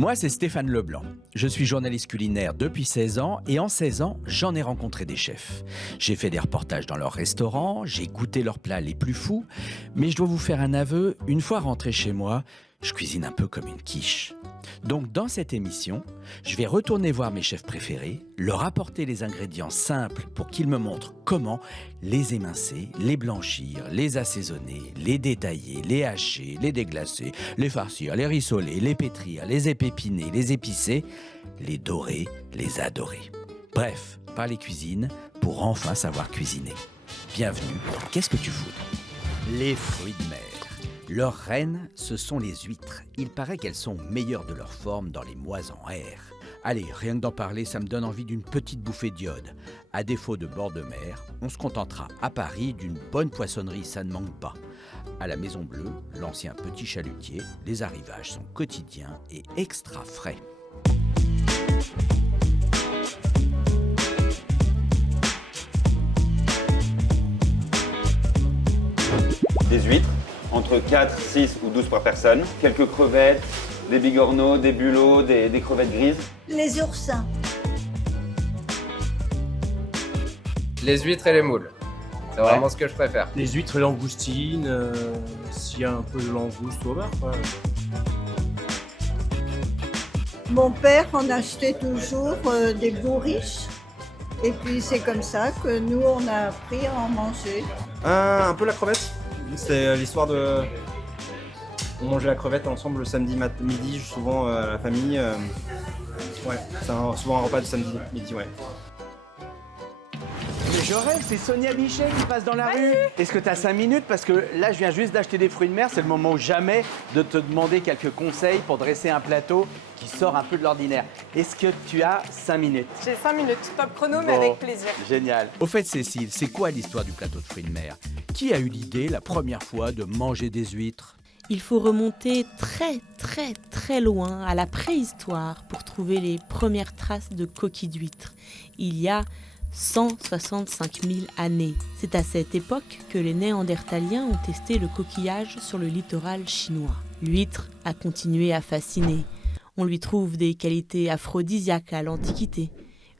Moi, c'est Stéphane Leblanc. Je suis journaliste culinaire depuis 16 ans et en 16 ans, j'en ai rencontré des chefs. J'ai fait des reportages dans leurs restaurants, j'ai goûté leurs plats les plus fous, mais je dois vous faire un aveu, une fois rentré chez moi, je cuisine un peu comme une quiche. Donc dans cette émission, je vais retourner voir mes chefs préférés, leur apporter les ingrédients simples pour qu'ils me montrent comment les émincer, les blanchir, les assaisonner, les détailler, les hacher, les déglacer, les farcir, les rissoler, les pétrir, les épépiner, les épicer, les dorer, les adorer. Bref, parler cuisine pour enfin savoir cuisiner. Bienvenue dans Qu'est-ce que tu fous ? Les fruits de mer. Leur reine, ce sont les huîtres. Il paraît qu'elles sont meilleures de leur forme dans les mois en air. Allez, rien que d'en parler, ça me donne envie d'une petite bouffée d'iode. À défaut de bord de mer, on se contentera à Paris d'une bonne poissonnerie, ça ne manque pas. À la Maison Bleue, l'ancien petit chalutier, les arrivages sont quotidiens et extra frais. Des huîtres, entre 4, 6 ou 12 par personne. Quelques crevettes, des bigorneaux, des bulots, des crevettes grises. Les oursins. Les huîtres et les moules. C'est vraiment ce que je préfère. Les huîtres et langoustines, s'il y a un peu de langouste au bar, quoi. Mon père en achetait toujours des bourriches. Et puis c'est comme ça que nous on a appris à en manger. Un peu la crevette. C'est l'histoire de... On mangeait la crevette ensemble le samedi midi, souvent à la famille. Ouais, c'est souvent un repas de samedi midi, ouais. Mais je rêve, c'est Sonia Bichet qui passe dans la rue. Est-ce que tu as 5 minutes? Parce que là, je viens juste d'acheter des fruits de mer. C'est le moment ou jamais de te demander quelques conseils pour dresser un plateau qui sort un peu de l'ordinaire. Est-ce que tu as 5 minutes? J'ai 5 minutes, top chrono, mais Bon, avec plaisir. Génial. Au fait, Cécile, c'est quoi l'histoire du plateau de fruits de mer ? Qui a eu l'idée la première fois de manger des huîtres ? Il faut remonter très loin à la préhistoire pour trouver les premières traces de coquilles d'huîtres. Il y a 165 000 années. C'est à cette époque que les Néandertaliens ont testé le coquillage sur le littoral chinois. L'huître a continué à fasciner. On lui trouve des qualités aphrodisiaques à l'Antiquité,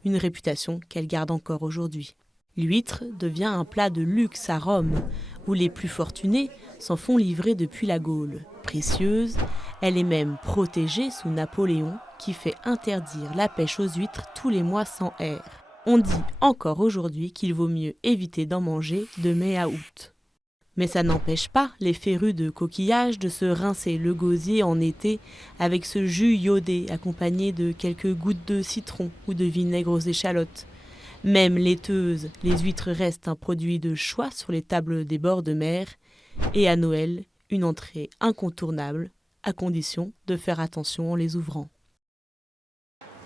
une réputation qu'elle garde encore aujourd'hui. L'huître devient un plat de luxe à Rome, où les plus fortunés s'en font livrer depuis la Gaule. Précieuse, elle est même protégée sous Napoléon, qui fait interdire la pêche aux huîtres tous les mois sans air. On dit encore aujourd'hui qu'il vaut mieux éviter d'en manger de mai à août. Mais ça n'empêche pas les férus de coquillages de se rincer le gosier en été avec ce jus iodé accompagné de quelques gouttes de citron ou de vinaigre aux échalotes. Même laiteuses, les huîtres restent un produit de choix sur les tables des bords de mer. Et à Noël, une entrée incontournable, à condition de faire attention en les ouvrant.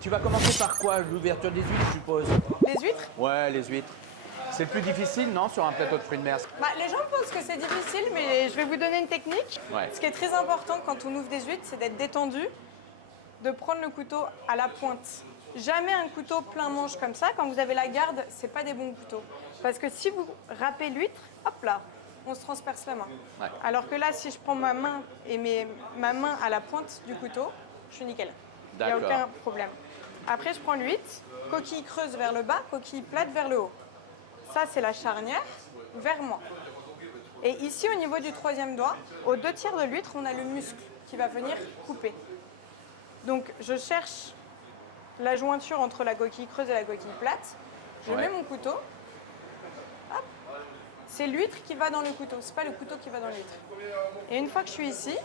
Tu vas commencer par quoi? L'ouverture des huîtres, je suppose. Les huîtres? Ouais, les huîtres. C'est le plus difficile, non, sur un plateau de fruits de mer? Les gens pensent que c'est difficile, mais je vais vous donner une technique. Ouais. Ce qui est très important quand on ouvre des huîtres, c'est d'être détendu, de prendre le couteau à la pointe. Jamais un couteau plein manche comme ça. Quand vous avez la garde, c'est pas des bons couteaux. Parce que si vous râpez l'huître, hop là, on se transperce la main. Ouais. Alors que là, si je prends ma main et ma main à la pointe du couteau, je suis nickel. Il n'y a aucun problème. Après, je prends l'huître, coquille creuse vers le bas, coquille plate vers le haut. Ça, c'est la charnière vers moi. Et ici, au niveau du troisième doigt, aux 2/3 de l'huître, on a le muscle qui va venir couper. Donc, je cherche la jointure entre la coquille creuse et la coquille plate. Je mets mon couteau. Hop. C'est l'huître qui va dans le couteau, c'est pas le couteau qui va dans l'huître. Et une fois que je suis ici,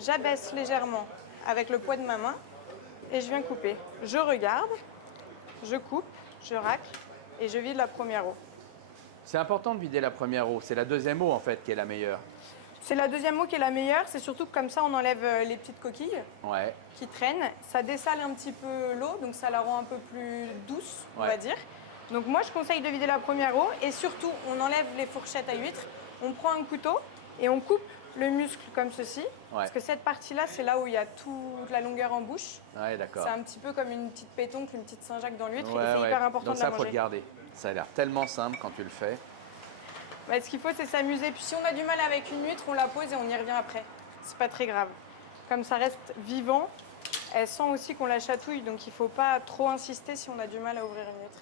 j'abaisse légèrement avec le poids de ma main et je viens couper. Je regarde, je coupe, je racle et je vide la première eau. C'est important de vider la première eau. C'est la deuxième eau, en fait, qui est la meilleure. C'est la deuxième eau qui est la meilleure. C'est surtout que comme ça, on enlève les petites coquilles qui traînent. Ça dessale un petit peu l'eau, donc ça la rend un peu plus douce, on va dire. Donc moi, je conseille de vider la première eau. Et surtout, on enlève les fourchettes à huîtres. On prend un couteau et on coupe le muscle comme ceci. Parce que cette partie-là, c'est là où il y a toute la longueur en bouche. Ouais, d'accord. C'est un petit peu comme une petite pétonque, une petite Saint-Jacques dans l'huître. Et c'est hyper important donc de la ça, faut manger. le garder. Ça a l'air tellement simple quand tu le fais. Ce qu'il faut, c'est s'amuser. Puis si on a du mal avec une huître, on la pose et on y revient après. C'est pas très grave. Comme ça reste vivant, elle sent aussi qu'on la chatouille, donc il ne faut pas trop insister si on a du mal à ouvrir une huître.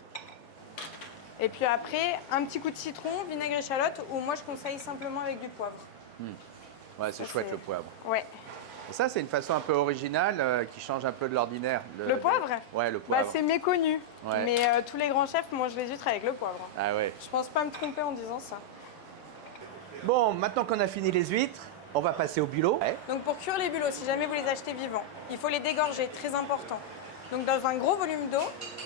Et puis après, un petit coup de citron, vinaigre échalote, ou moi je conseille simplement avec du poivre. Ouais, c'est Ça, chouette c'est- le poivre. Ouais. Et ça, c'est une façon un peu originale qui change un peu de l'ordinaire. Le poivre? Ouais, le Bah, poivre. c'est méconnu, Ouais. mais tous les grands chefs mangent les huîtres avec le poivre. Ah ouais. Je pense pas me tromper en disant ça. Bon, maintenant qu'on a fini les huîtres, on va passer au bulot. Ouais. Donc pour cuire les bulots, si jamais vous les achetez vivants, il faut les dégorger, très important. Donc dans un gros volume d'eau,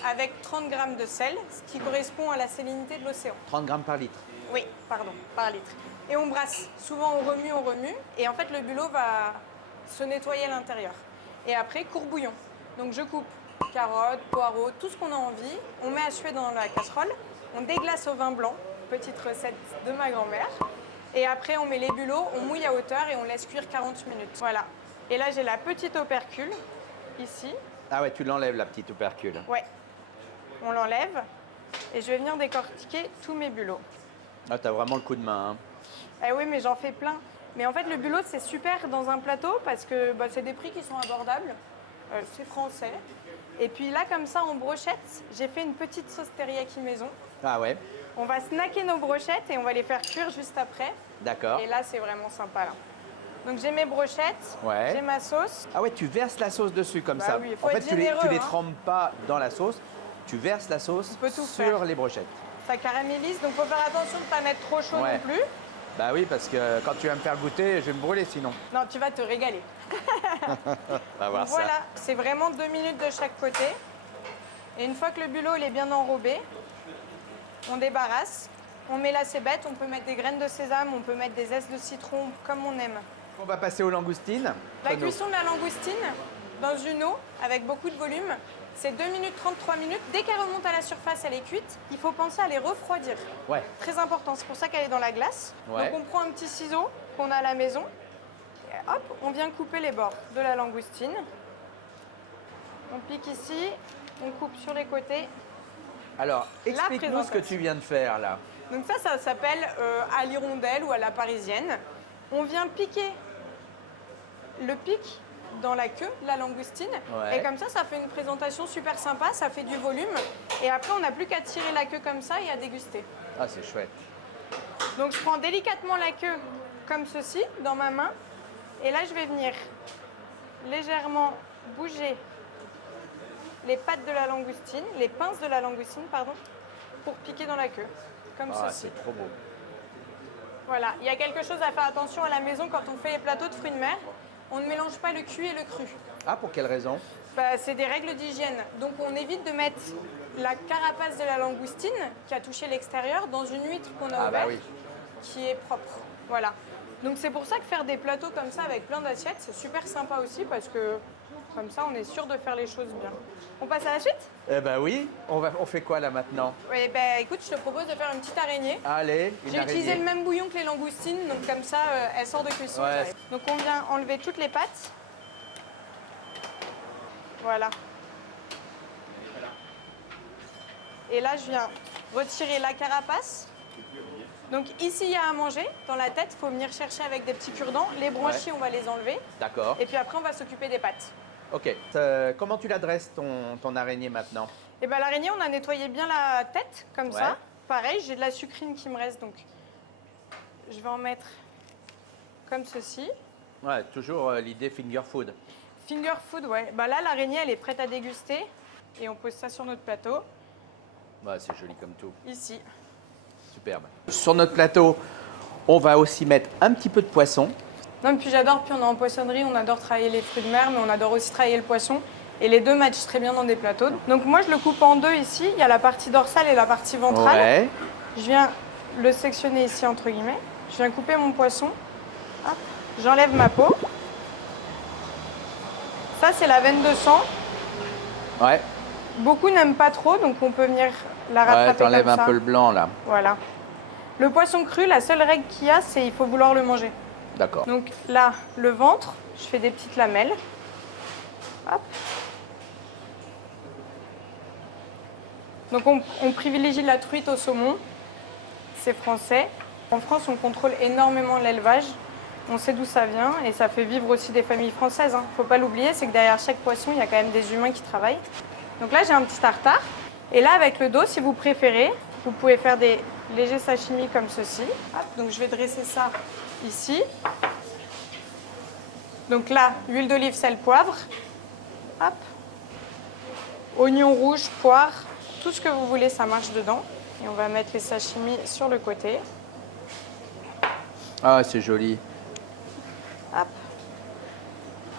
avec 30 g de sel, ce qui correspond à la salinité de l'océan. 30 grammes par litre. Oui, pardon, par litre. Et on brasse. Souvent on remue. Et en fait le bulot va se nettoyer à l'intérieur. Et après, courbouillon. Donc je coupe carottes, poireaux, tout ce qu'on a envie. On met à suer dans la casserole. On déglace au vin blanc. Petite recette de ma grand-mère. Et après, on met les bulots, on mouille à hauteur et on laisse cuire 40 minutes. Voilà. Et là, j'ai la petite opercule, ici. Ah ouais, tu l'enlèves la petite opercule. Ouais. On l'enlève. Et je vais venir décortiquer tous mes bulots. Ah, t'as vraiment le coup de main. Hein. Eh oui, mais j'en fais plein. Mais en fait, le bulot, c'est super dans un plateau parce que bah, c'est des prix qui sont abordables. C'est français. Et puis là, comme ça, en brochette, j'ai fait une petite sauce teriyaki maison. Ah ouais, On va snacker nos brochettes et on va les faire cuire juste après. d'accord. Et là, c'est vraiment sympa, là. Donc, j'ai mes brochettes, Ouais. j'ai ma sauce. Ah ouais, tu verses la sauce dessus comme Bah ça. oui, il faut en fait, être tu les généreux, hein. trempes pas dans la sauce, tu verses la sauce On peut tout sur faire. les brochettes. Ça caramélise, donc faut faire attention de ne pas mettre trop chaud Ouais. non plus. Bah oui, parce que quand tu vas me faire goûter, je vais me brûler sinon. Non, tu vas te régaler. On va voir Donc voilà, ça. c'est vraiment 2 minutes de chaque côté. Et une fois que le bulot il est bien enrobé, on débarrasse. On met la cébette, on peut mettre des graines de sésame, on peut mettre des zestes de citron, comme on aime. On va passer aux langoustines. La Tonneau. cuisson de la langoustine dans une eau avec beaucoup de volume, c'est 2 minutes 33 minutes. Dès qu'elle remonte à la surface, elle est cuite. Il faut penser à les refroidir. Ouais. Très important, c'est pour ça qu'elle est dans la glace. Ouais. Donc on prend un petit ciseau qu'on a à la maison. Et hop, on vient couper les bords de la langoustine. On pique ici, on coupe sur les côtés. Alors, explique-nous ce que présentation. tu viens de faire là. Donc ça s'appelle à l'hirondelle ou à la parisienne. On vient piquer le pic dans la queue de la langoustine. Ouais. Et comme ça fait une présentation super sympa, ça fait du volume. Et après, on n'a plus qu'à tirer la queue comme ça et à déguster. Ah, c'est chouette. Donc je prends délicatement la queue comme ceci dans ma main. Et là, je vais venir légèrement bouger les pattes de la langoustine, les pinces de la langoustine, pardon, pour piquer dans la queue, comme Ah, ceci. c'est trop beau. Voilà, il y a quelque chose à faire attention à la maison quand on fait les plateaux de fruits de mer. On ne mélange pas le cuit et le cru. Ah, pour quelle raison? Bah, c'est des règles d'hygiène. Donc on évite de mettre la carapace de la langoustine qui a touché l'extérieur dans une huître qu'on a Ah bah ouverte oui. qui est propre. Voilà. Donc c'est pour ça que faire des plateaux comme ça avec plein d'assiettes, c'est super sympa aussi parce que comme ça on est sûr de faire les choses bien. On passe à la suite? Eh ben oui, on fait quoi là maintenant? Oui, bah écoute, je te propose de faire une petite araignée. Allez, une J'ai utilisé araignée. le même bouillon que les langoustines, donc comme ça, elle sort de cuisson. Ouais. direct. Donc on vient enlever toutes les pattes. Voilà. Et là, je viens retirer la carapace. Donc ici, il y a à manger. Dans la tête, il faut venir chercher avec des petits cure-dents. Les branchies, on va les enlever. D'accord. Et puis après, on va s'occuper des pattes. Ok. Comment tu l'adresses ton araignée maintenant? Et bien l'araignée, on a nettoyé bien la tête, comme Ouais. ça. Pareil, j'ai de la sucrine qui me reste, donc je vais en mettre comme ceci. Ouais, toujours l'idée finger food. Finger food, ouais. Bah là, l'araignée, elle est prête à déguster. Et on pose ça sur notre plateau, Ouais, c'est joli comme tout. ici. Superbe. Sur notre plateau, on va aussi mettre un petit peu de poisson. Non, mais puis j'adore, puis on est en poissonnerie, on adore travailler les fruits de mer, mais on adore aussi travailler le poisson. Et les deux matchent très bien dans des plateaux. Donc moi, je le coupe en deux ici. Il y a la partie dorsale et la partie ventrale. Ouais. Je viens le sectionner ici, entre guillemets. Je viens couper mon poisson. Hop. J'enlève ma peau. Ça, c'est la veine de sang. Ouais. Beaucoup n'aiment pas trop, donc on peut venir la Ouais, rattraper t'enlèves comme un ça. peu le blanc là. Voilà. Le poisson cru, la seule règle qu'il y a, c'est qu'il faut vouloir le manger. D'accord. Donc là, le ventre, je fais des petites lamelles. Hop. Donc on privilégie la truite au saumon. C'est français. En France, on contrôle énormément l'élevage. On sait d'où ça vient et ça fait vivre aussi des familles françaises. Faut pas l'oublier, c'est que derrière chaque poisson, il y a quand même des humains qui travaillent. Donc là, j'ai un petit tartare. Et là, avec le dos, si vous préférez, vous pouvez faire des légers sashimi comme ceci. Hop, donc je vais dresser ça ici. Donc là, huile d'olive, sel, poivre. Hop. Oignon rouge, poire, tout ce que vous voulez, ça marche dedans. Et on va mettre les sashimi sur le côté. Ah, c'est joli. Hop.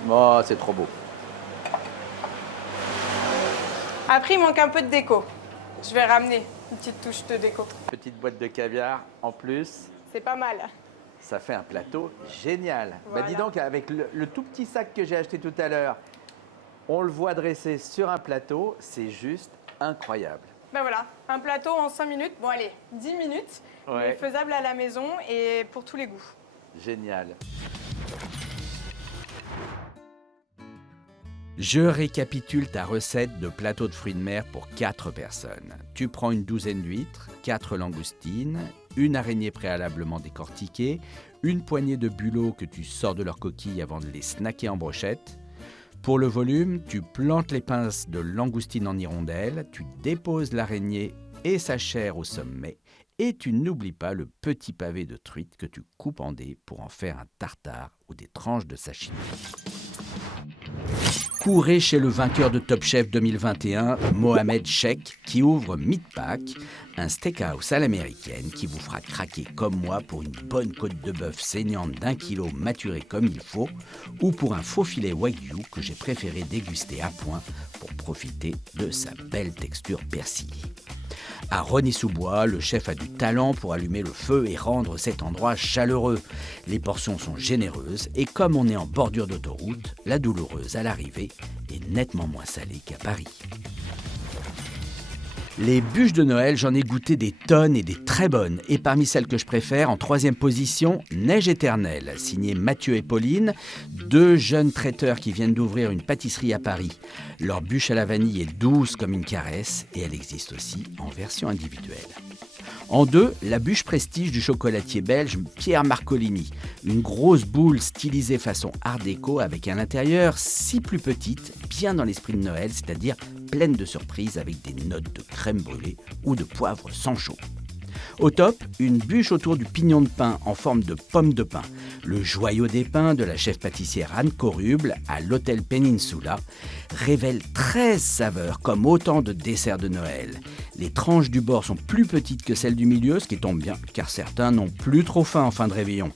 Oh, c'est trop beau. Après, il manque un peu de déco. Je vais ramener une petite touche de déco. Petite boîte de caviar en plus. C'est pas mal. Ça fait un plateau génial. Voilà. Bah dis donc, avec le tout petit sac que j'ai acheté tout à l'heure, on le voit dressé sur un plateau, c'est juste incroyable. Ben voilà, un plateau en 5 minutes. Bon allez, 10 minutes. Ouais. Mais faisable à la maison et pour tous les goûts. Génial. Je récapitule ta recette de plateau de fruits de mer pour 4 personnes. Tu prends une douzaine d'huîtres, 4 langoustines, une araignée préalablement décortiquée, une poignée de bulots que tu sors de leur coquille avant de les snacker en brochette. Pour le volume, tu plantes les pinces de langoustine en hirondelles, tu déposes l'araignée et sa chair au sommet et tu n'oublies pas le petit pavé de truite que tu coupes en dés pour en faire un tartare ou des tranches de sashimi. Courez chez le vainqueur de Top Chef 2021, Mohamed Cheikh, qui ouvre Meatpack, un steakhouse à l'américaine qui vous fera craquer comme moi pour une bonne côte de bœuf saignante d'1 kilo maturée comme il faut, ou pour un faux filet wagyu que j'ai préféré déguster à point pour profiter de sa belle texture persillée. À Rosny-sous-Bois, le chef a du talent pour allumer le feu et rendre cet endroit chaleureux. Les portions sont généreuses et comme on est en bordure d'autoroute, la douloureuse à l'arrivée est nettement moins salée qu'à Paris. Les bûches de Noël, j'en ai goûté des tonnes et des très bonnes. Et parmi celles que je préfère, en 3e position, Neige éternelle, signé Mathieu et Pauline, 2 jeunes traiteurs qui viennent d'ouvrir une pâtisserie à Paris. Leur bûche à la vanille est douce comme une caresse et elle existe aussi en version individuelle. En 2, la bûche prestige du chocolatier belge Pierre Marcolini, une grosse boule stylisée façon art déco avec à l'intérieur 6 plus petites, bien dans l'esprit de Noël, c'est-à-dire pleine de surprises avec des notes de crème brûlée ou de poivre sans chaud. Au top, une bûche autour du pignon de pain en forme de pomme de pin, le joyau des pains de la chef pâtissière Anne Coruble à l'hôtel Peninsula, révèle 13 saveurs comme autant de desserts de Noël. Les tranches du bord sont plus petites que celles du milieu, ce qui tombe bien car certains n'ont plus trop faim en fin de réveillon.